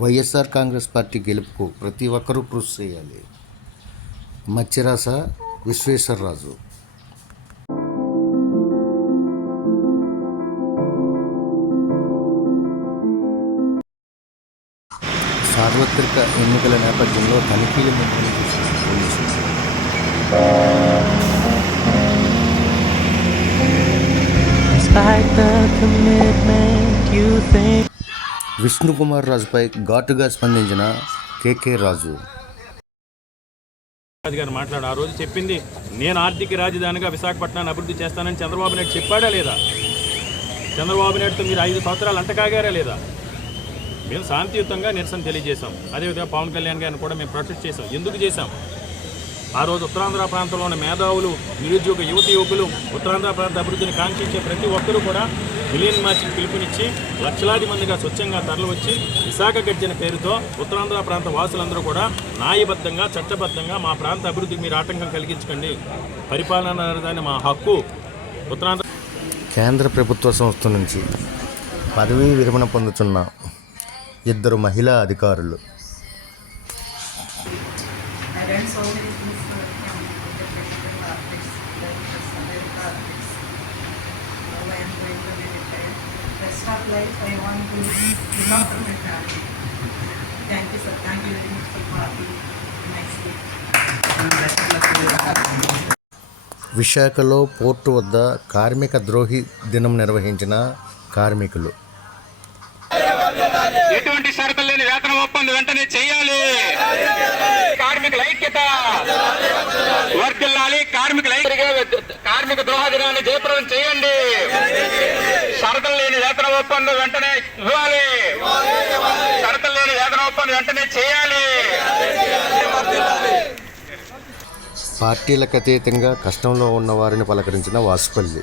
YSR Congress party గెలుపుకు ప్రతి ఒక్కరూ కృషి చేయాలి. మచ్చిరాస విశ్వేశ్వరరాజు. సార్వత్రిక ఎన్నికల నేపథ్యంలో తనిఖీలు పోలీసులు. Despite the commitment you think Vishnukumar రాజుపై ఘాటుగా స్పందించిన కేకే రాజు. రాజు గారు మాట్లాడు ఆ రోజు చెప్పింది నేను ఆర్థిక రాజధానిగా విశాఖపట్నాన్ని అభివృద్ధి చేస్తానని చంద్రబాబు నాయుడు చెప్పాడా లేదా? చంద్రబాబు నాయుడుతో మీరు ఐదు సంవత్సరాలు అంటకాగారా లేదా? మేము శాంతియుతంగా నిరసన తెలియజేశాం. అదేవిధంగా పవన్ కళ్యాణ్ గారిని కూడా మేము ప్రొటెస్ట్ చేశాం. ఎందుకు చేశాం? ఆ రోజు ఉత్తరాంధ్ర ప్రాంతంలో ఉన్న మేధావులు నిరుద్యోగ యువతి యువకులు ఉత్తరాంధ్ర ప్రాంత అభివృద్ధిని కాంక్షించే ప్రతి ఒక్కరూ కూడా మిలియన్ మార్చికి పిలుపునిచ్చి లక్షలాది మందిగా స్వచ్ఛంగా తరలివచ్చి విశాఖ గర్జన పేరుతో ఉత్తరాంధ్ర ప్రాంత వాసులందరూ కూడా న్యాయబద్ధంగా చట్టబద్ధంగా మా ప్రాంత అభివృద్ధికి మీరు ఆటంకం కలిగించకండి. పరిపాలన రాజధాని మా హక్కు. ఉత్తరాంధ్ర కేంద్ర ప్రభుత్వ సంస్థ నుంచి పదవీ విరమణ పొందుతున్న ఇద్దరు మహిళా అధికారులు I learned so many things from different different artists, directors, America artists. Now I am going to be retired. Rest of life I want to belong to my family. Thank you sir, thank you very much for party. Nice day. విశాఖలో port వద్ద కార్మిక ద్రోహి దినం నిర్వహించిన కార్మికులు ఎటువంటి షరతులు లేని వేతన ఒప్పందం వెంటనే చేయాలి కార్మికుల ఐక్యత వర్దిల్లాలి కార్మికుల ఐక్యతగా కార్మిక దినాన్ని జయప్రదం చేయండి. షరతులు లేని వేతన ఒప్పందం వెంటనే ఇవ్వాలి. షరతులు లేని వేతన ఒప్పందం వెంటనే చేయాలి. పార్టీలకు అతీతంగా కష్టంలో ఉన్న వారిని పలకరించిన వాసుపల్లి.